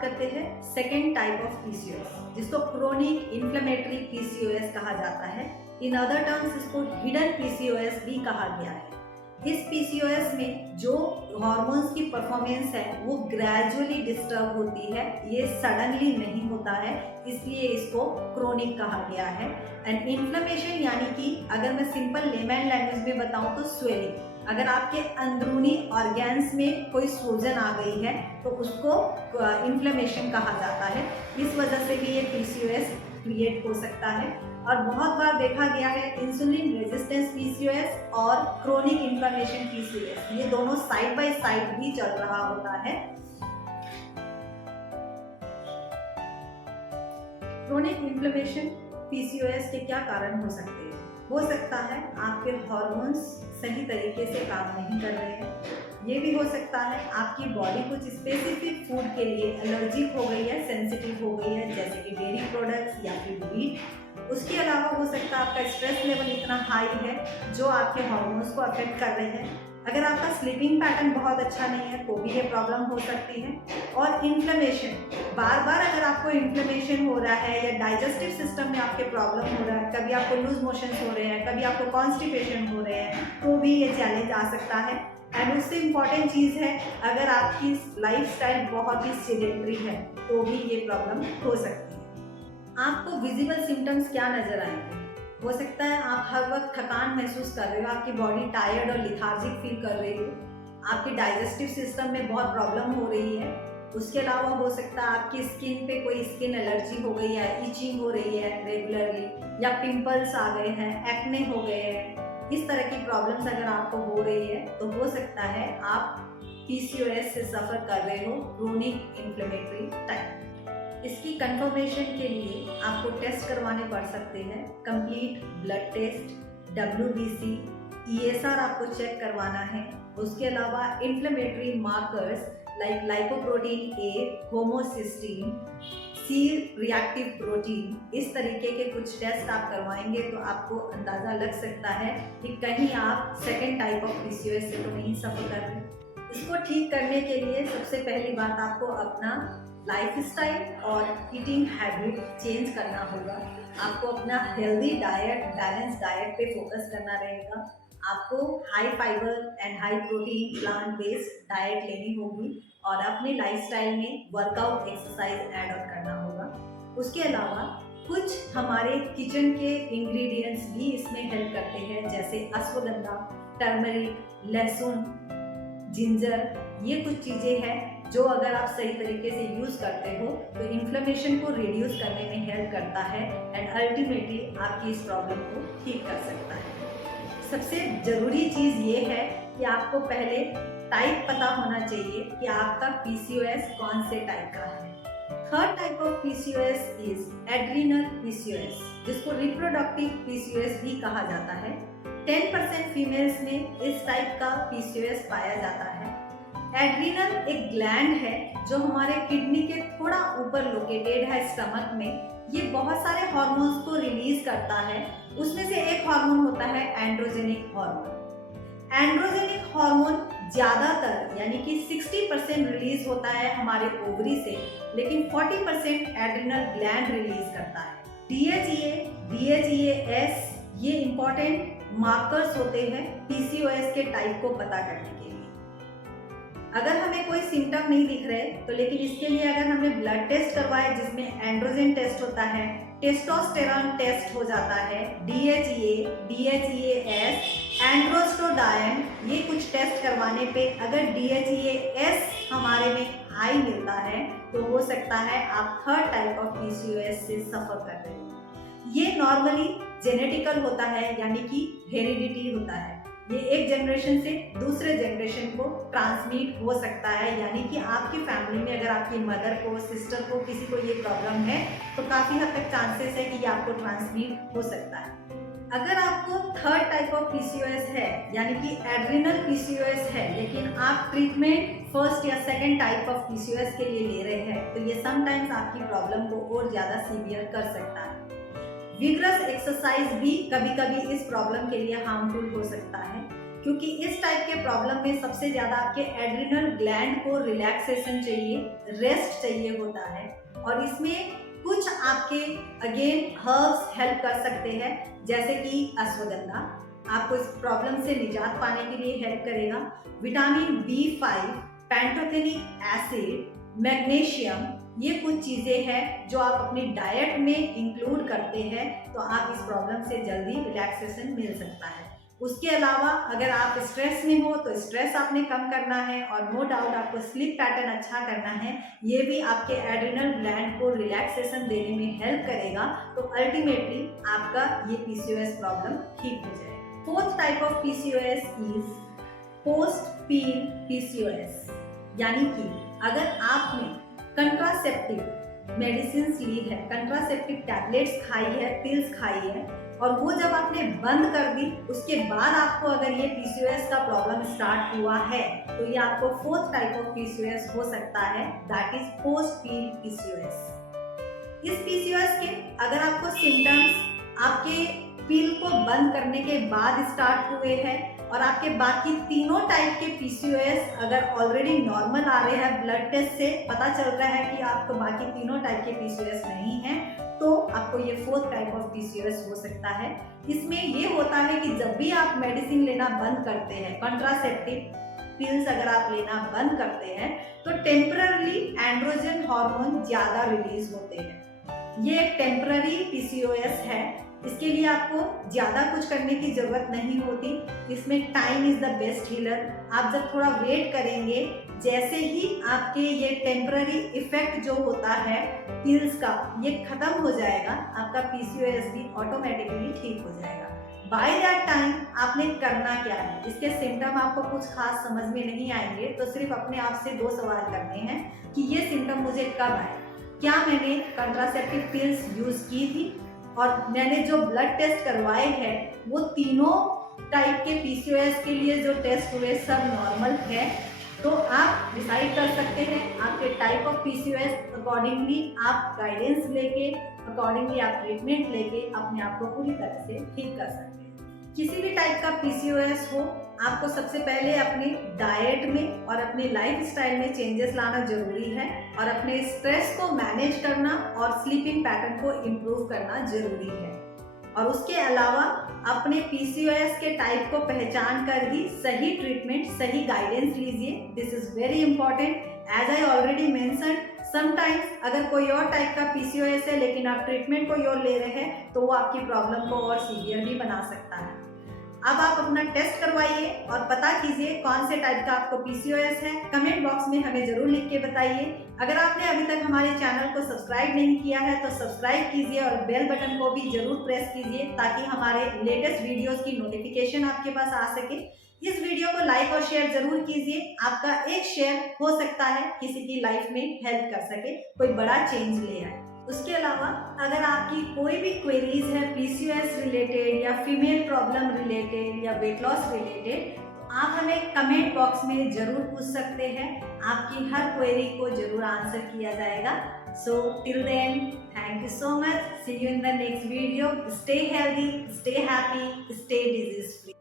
बात करते हैं सेकेंड टाइप ऑफ पीसीओएस, जिसको क्रोनिक इन्फ्लेमेटरी पीसीओएस कहा जाता है। इन अदर टर्म्स इसको हिडन पीसीओएस भी कहा गया है। इस पीसीओएस में जो हार्मोन्स की परफॉर्मेंस है वो ग्रेजुअली डिस्टर्ब होती है, ये सडनली नहीं होता है, इसलिए इसको क्रोनिक कहा गया है। एंड इन्फ्लेमेशन यानी कि अगर मैं सिंपल लेमैन लैंग्वेज में बताऊं तो स्वेलिंग, अगर आपके अंदरूनी ऑर्गेन्स में कोई सूजन आ गई है तो उसको इन्फ्लेमेशन कहा जाता है। इस वजह से भी ये पीसीओएस क्रिएट हो सकता है। और बहुत बार देखा गया है इंसुलिन रेजिस्टेंस पीसीओएस और क्रोनिक इन्फ्लेमेशन पीसीओएस, ये दोनों साइड बाय साइड भी चल रहा होता है। क्रोनिक इन्फ्लेमेशन पीसीओएस के क्या कारण हो सकते हैं? हो सकता है आपके हार्मोन्स सही तरीके से काम नहीं कर रहे हैं। ये भी हो सकता है आपकी बॉडी कुछ स्पेसिफिक फूड के लिए एलर्जिक हो गई है, सेंसिटिव हो गई है, जैसे कि डेयरी प्रोडक्ट्स या फिर मीट। उसके अलावा हो सकता है आपका स्ट्रेस लेवल इतना हाई है जो आपके हार्मोन्स को अफेक्ट कर रहे हैं। अगर आपका स्लीपिंग पैटर्न बहुत अच्छा नहीं है तो भी ये प्रॉब्लम हो सकती है। और इन्फ्लेमेशन, बार बार अगर आपको इन्फ्लेमेशन हो रहा है या डाइजेस्टिव सिस्टम में आपके प्रॉब्लम हो रहा है, कभी आपको लूज मोशंस हो रहे हैं, कभी आपको कॉन्स्टिपेशन हो रहे हैं, तो भी ये चैलेंज आ सकता है। एंड उससे इम्पॉर्टेंट चीज़ है, अगर आपकी लाइफस्टाइल बहुत ही सेडेंटरी है तो भी ये प्रॉब्लम हो सकती है। आपको विजिबल सिम्टम्स क्या नजर आएंगे? हो सकता है आप हर वक्त थकान महसूस कर रहे हो, आपकी बॉडी टायर्ड और लिथार्जिक फील कर रही हो, आपकी डाइजेस्टिव सिस्टम में बहुत प्रॉब्लम हो रही है। उसके अलावा हो सकता है आपकी स्किन पे कोई स्किन एलर्जी हो गई है, इचिंग हो रही है रेगुलरली, या पिंपल्स आ गए हैं, एक्ने हो गए हैं। इस तरह की प्रॉब्लम्स अगर आपको हो रही है तो हो सकता है आप पीसीओएस से सफ़र कर रहे हो, क्रोनिक इन्फ्लेमेटरी टाइप। इसकी कंफर्मेशन के लिए आपको टेस्ट करवाने पड़ सकते हैं, complete blood test, WBC, ESR आपको चेक करवाना है। उसके अलावा inflammatory markers like lipoprotein A, homocysteine, C reactive protein, इस तरीके के कुछ टेस्ट आप करवाएंगे तो आपको अंदाज़ा लग सकता है कि कहीं आप सेकेंड टाइप ऑफ पीसीओएस से तो नहीं सफ़र कर रहे। इसको ठीक करने के लिए सबसे पहली बात आपको अपना लाइफस्टाइल और ईटिंग हैबिट चेंज करना होगा। आपको अपना हेल्दी डाइट, बैलेंस डाइट पे फोकस करना रहेगा। आपको high fibre and high protein plant based diet लेनी होगी और अपने लाइफस्टाइल में वर्कआउट, एक्सरसाइज ऐड ऑन करना होगा। उसके अलावा कुछ हमारे किचन के इंग्रेडिएंट्स भी इसमें हेल्प करते हैं, जैसे अश्वगंधा, टर्मरिक, लहसुन, जिंजर, ये कुछ चीज़ें हैं जो अगर आप सही तरीके से यूज़ करते हो तो इन्फ्लेमेशन को रिड्यूस करने में हेल्प करता है एंड अल्टीमेटली आपकी इस प्रॉब्लम को ठीक कर सकता है। सबसे ज़रूरी चीज़ ये है कि आपको पहले टाइप पता होना चाहिए कि आपका पीसीओएस कौन से टाइप का है। Third type of PCOS is adrenal PCOS, जिसको रिप्रोडक्टिव पीसीओएस भी कहा जाता है। 10% फीमेल्स में इस टाइप का पीसीओएस पाया जाता है। एड्रीनल एक ग्लैंड है जो हमारे किडनी के थोड़ा ऊपर लोकेटेड है स्टमक में। ये बहुत सारे हार्मोन्स को रिलीज करता है, उसमें से एक हार्मोन होता है एंड्रोजेनिक हार्मोन। एंड्रोजेनिक हार्मोन ज्यादातर यानी कि 60% रिलीज होता है हमारे ओवरी से, लेकिन 40% एड्रिनल ग्लैंड रिलीज करता है। DHEA, DHEAS ये इंपॉर्टेंट मार्कर्स होते हैं पीसीओएस के टाइप को पता करने के लिए। अगर हमें कोई सिम्टम नहीं दिख रहे तो लेकिन इसके लिए अगर हमने ब्लड टेस्ट करवाए जिसमें एंड्रोजन टेस्ट होता है, टेस्टोस्टेरॉन टेस्ट हो जाता है, DHEA, DHEAS, एंड्रोस्टोडायन, ये कुछ टेस्ट करवाने पे अगर DHEAS हमारे में हाई मिलता है तो हो सकता है आप थर्ड टाइप ऑफ पीसीओएस से सफर कर रहे हो। ये नॉर्मली जेनेटिकल होता है, यानी कि हेरिडिटी होता है। ये एक जनरेशन से दूसरे जनरेशन को ट्रांसमिट हो सकता है, यानी कि आपकी फैमिली में अगर आपकी मदर को, सिस्टर को, किसी को ये प्रॉब्लम है तो काफ़ी हद तक चांसेस है कि ये आपको ट्रांसमिट हो सकता है। अगर आपको थर्ड टाइप ऑफ पीसीओएस है, यानी कि एड्रिनल पीसीओएस है, लेकिन आप ट्रीटमेंट फर्स्ट या सेकेंड टाइप ऑफ पीसीओएस के लिए ले रहे हैं, तो ये समटाइम्स आपकी प्रॉब्लम को और ज़्यादा सीवियर कर सकता है। विग्रस एक्सरसाइज भी कभी कभी इस प्रॉब्लम के लिए हार्मफुल हो सकता है। क्योंकि इस टाइप के प्रॉब्लम में सबसे ज़्यादा आपके एड्रिनल ग्लैंड को रिलैक्सेशन चाहिए, रेस्ट चाहिए होता है। और इसमें कुछ आपके अगेन हर्ब्स हेल्प कर सकते हैं, जैसे कि अश्वगंधा आपको इस प्रॉब्लम से निजात पाने के लिए हेल्प करेगा। Vitamin B5, pantothenic acid, magnesium, ये कुछ चीज़ें हैं जो आप अपनी डाइट में इंक्लूड करते हैं तो आप इस प्रॉब्लम से जल्दी रिलैक्सेशन मिल सकता है। उसके अलावा अगर आप स्ट्रेस में हो तो स्ट्रेस आपने कम करना है, और नो डाउट आपको स्लीप पैटर्न अच्छा करना है। ये भी आपके एड्रिनल ग्लैंड को रिलैक्सेशन देने में हेल्प करेगा, तो अल्टीमेटली आपका ये PCOS प्रॉब्लम ठीक हो जाएगा। Fourth type of PCOS is post peel PCOS, यानी कि अगर आपने कंट्रासेप्टिव मेडिसिन ली है, कंट्रासेप्टिव टैबलेट्स खाई है, पिल्स खाई है, और वो जब आपने बंद कर दी उसके बाद आपको अगर ये PCOS का प्रॉब्लम स्टार्ट हुआ है तो ये आपको फोर्थ टाइप ऑफ PCOS हो सकता है, that is post peel PCOS। इस PCOS के अगर आपको सिम्टम्स आपके पिल को बंद करने के बाद स्टार्ट हुए हैं और आपके बाकी तीनों टाइप के PCOS अगर ऑलरेडी नॉर्मल आ रहे हैं, ब्लड टेस्ट से पता चल रहा है कि आपको बाकी तीनों टाइप के PCOS नहीं है, तो आपको ये फोर्थ टाइप ऑफ PCOS हो सकता है। इसमें ये होता है कि जब भी आप मेडिसिन लेना बंद करते हैं, कंट्रासेप्टिव पिल्स अगर आप लेना बंद करते हैं, तो टेम्पररी एंड्रोजन हार्मोन ज़्यादा रिलीज होते हैं। ये एक टेम्पररी PCOS है, इसके लिए आपको ज़्यादा कुछ करने की ज़रूरत नहीं होती। इसमें time is the best healer. आप जब थोड़ा वेट करेंगे, जैसे ही आपके ये टेम्पररी इफेक्ट जो होता है पिल्स का ये ख़त्म हो जाएगा, आपका PCOS भी ऑटोमेटिकली ठीक हो जाएगा। बाय दैट टाइम आपने करना क्या है, इसके सिम्टम आपको कुछ खास समझ में नहीं आएंगे, तो सिर्फ अपने आप से 2 सवाल करने हैं कि ये सिम्टम मुझे कब आए, क्या मैंने कंट्रासेप्टिव पिल्स यूज़ की थी और मैंने जो ब्लड टेस्ट करवाए हैं वो तीनों टाइप के PCOS के लिए जो टेस्ट हुए सब नॉर्मल है, तो आप डिसाइड कर सकते हैं आपके टाइप ऑफ PCOS अकॉर्डिंगली आप गाइडेंस लेके, अकॉर्डिंगली आप ट्रीटमेंट लेके अपने आप को पूरी तरह से ठीक कर सकते हैं। किसी भी टाइप का PCOS हो, आपको सबसे पहले अपने डाइट में और अपने लाइफ स्टाइल में चेंजेस लाना जरूरी है, और अपने स्ट्रेस को मैनेज करना और स्लीपिंग पैटर्न को इम्प्रूव करना जरूरी है। और उसके अलावा अपने PCOS के टाइप को पहचान कर ही सही ट्रीटमेंट, सही गाइडेंस लीजिए। This is very important. As I already mention, sometimes अगर कोई और टाइप का PCOS है लेकिन आप ट्रीटमेंट कोई और ले रहे हैं तो वो आपकी प्रॉब्लम को और सीवियर भी बना सकता है। अब आप अपना टेस्ट करवाइए और पता कीजिए कौन से टाइप का आपको PCOS है। कमेंट बॉक्स में हमें जरूर लिख के बताइए। अगर आपने अभी तक हमारे चैनल को सब्सक्राइब नहीं किया है तो सब्सक्राइब कीजिए और बेल बटन को भी जरूर प्रेस कीजिए ताकि हमारे लेटेस्ट वीडियोस की नोटिफिकेशन आपके पास आ सके। इस वीडियो को लाइक और शेयर जरूर कीजिए। आपका एक शेयर हो सकता है किसी की लाइफ में हेल्प कर सके, कोई बड़ा चेंज ले आए। उसके अलावा अगर आपकी कोई भी क्वेरीज है PCOS रिलेटेड या फीमेल प्रॉब्लम रिलेटेड या वेट लॉस रिलेटेड, तो आप हमें कमेंट बॉक्स में जरूर पूछ सकते हैं। आपकी हर क्वेरी को जरूर आंसर किया जाएगा। So till then, thank you so much. See you in the next video. Stay healthy, stay happy, stay disease free.